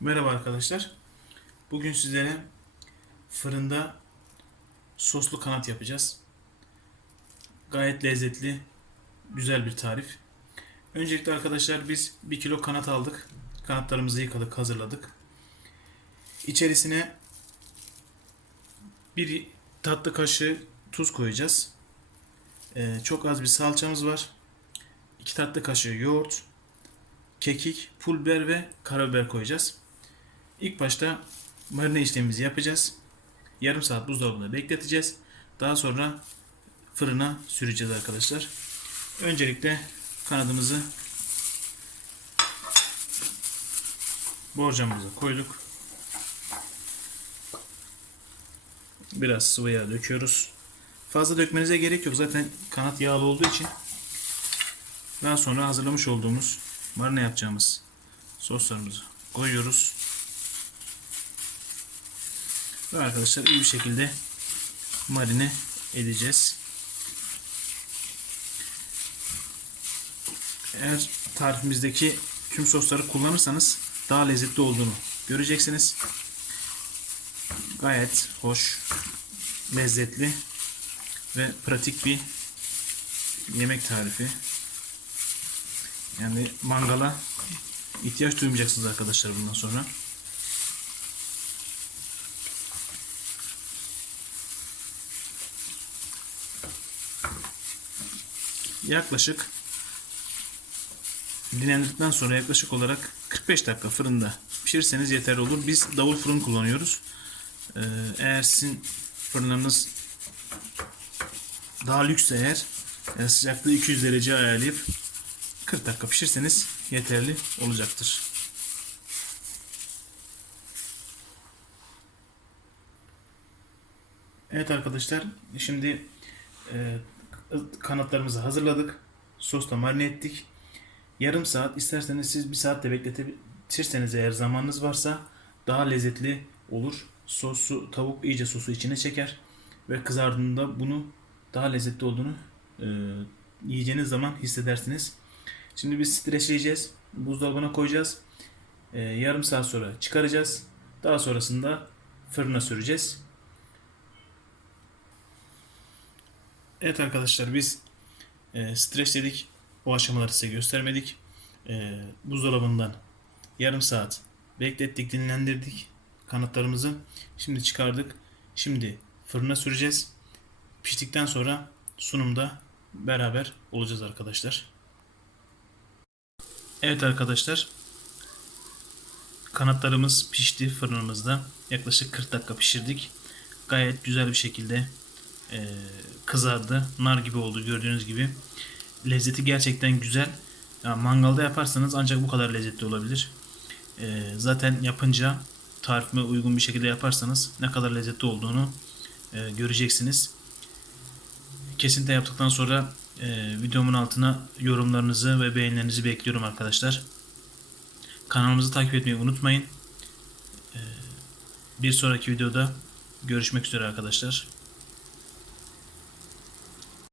Merhaba arkadaşlar. Bugün sizlere fırında soslu kanat yapacağız. Gayet lezzetli, güzel bir tarif. Öncelikle arkadaşlar biz 1 kilo kanat aldık. Kanatlarımızı yıkadık, hazırladık. İçerisine bir tatlı kaşığı tuz koyacağız. Ee, çok az bir salçamız var. 2 tatlı kaşığı yoğurt, kekik, pul biber ve karabiber koyacağız. İlk başta marine işlemimizi yapacağız. Yarım saat buzdolabında bekleteceğiz. Daha sonra fırına süreceğiz arkadaşlar. Öncelikle kanadımızı borcamımıza koyduk. Biraz sıvı yağ döküyoruz. Fazla dökmenize gerek yok. Zaten kanat yağlı olduğu için. Daha sonra hazırlamış olduğumuz marine yapacağımız soslarımızı koyuyoruz. Ve arkadaşlar iyi bir şekilde marine edeceğiz. Eğer tarifimizdeki tüm sosları kullanırsanız daha lezzetli olduğunu göreceksiniz. Gayet hoş, lezzetli ve pratik bir yemek tarifi. Yani mangala ihtiyaç duymayacaksınız arkadaşlar bundan sonra. Yaklaşık dinlendikten sonra yaklaşık olarak 45 dakika fırında pişirirseniz yeterli olur. Biz davul fırın kullanıyoruz. Ee, eğer sizin fırınlarınız daha lüks eğer yani sıcaklığı 200 derece ayarlayıp 40 dakika pişirseniz yeterli olacaktır. Evet arkadaşlar şimdi e, kanatlarımızı hazırladık. Sosla marine ettik. Yarım saat isterseniz siz bir saat de bekletebilirseniz eğer zamanınız varsa daha lezzetli olur. Sosu tavuk iyice sosu içine çeker ve kızardığında bunu daha lezzetli olduğunu e, yiyeceğiniz zaman hissedersiniz. Şimdi biz streçleyeceğiz. Buzdolabına koyacağız. E, yarım saat sonra çıkaracağız. Daha sonrasında fırına süreceğiz. Evet arkadaşlar biz e, streçledik. O aşamaları size göstermedik. E, buzdolabından yarım saat beklettik, dinlendirdik kanatlarımızı. Şimdi çıkardık. Şimdi fırına süreceğiz. Piştikten sonra sunumda beraber olacağız arkadaşlar. Evet arkadaşlar. Kanatlarımız pişti fırınımızda. Yaklaşık 40 dakika pişirdik. Gayet güzel bir şekilde e, kızardı. Nar gibi oldu gördüğünüz gibi. Lezzeti gerçekten güzel. Yani mangalda yaparsanız ancak bu kadar lezzetli olabilir. E, zaten yapınca tarifime uygun bir şekilde yaparsanız ne kadar lezzetli olduğunu e, göreceksiniz. Kesinlikle yaptıktan sonra e, videomun altına yorumlarınızı ve beğenilerinizi bekliyorum arkadaşlar. Kanalımızı takip etmeyi unutmayın. E, bir sonraki videoda görüşmek üzere arkadaşlar.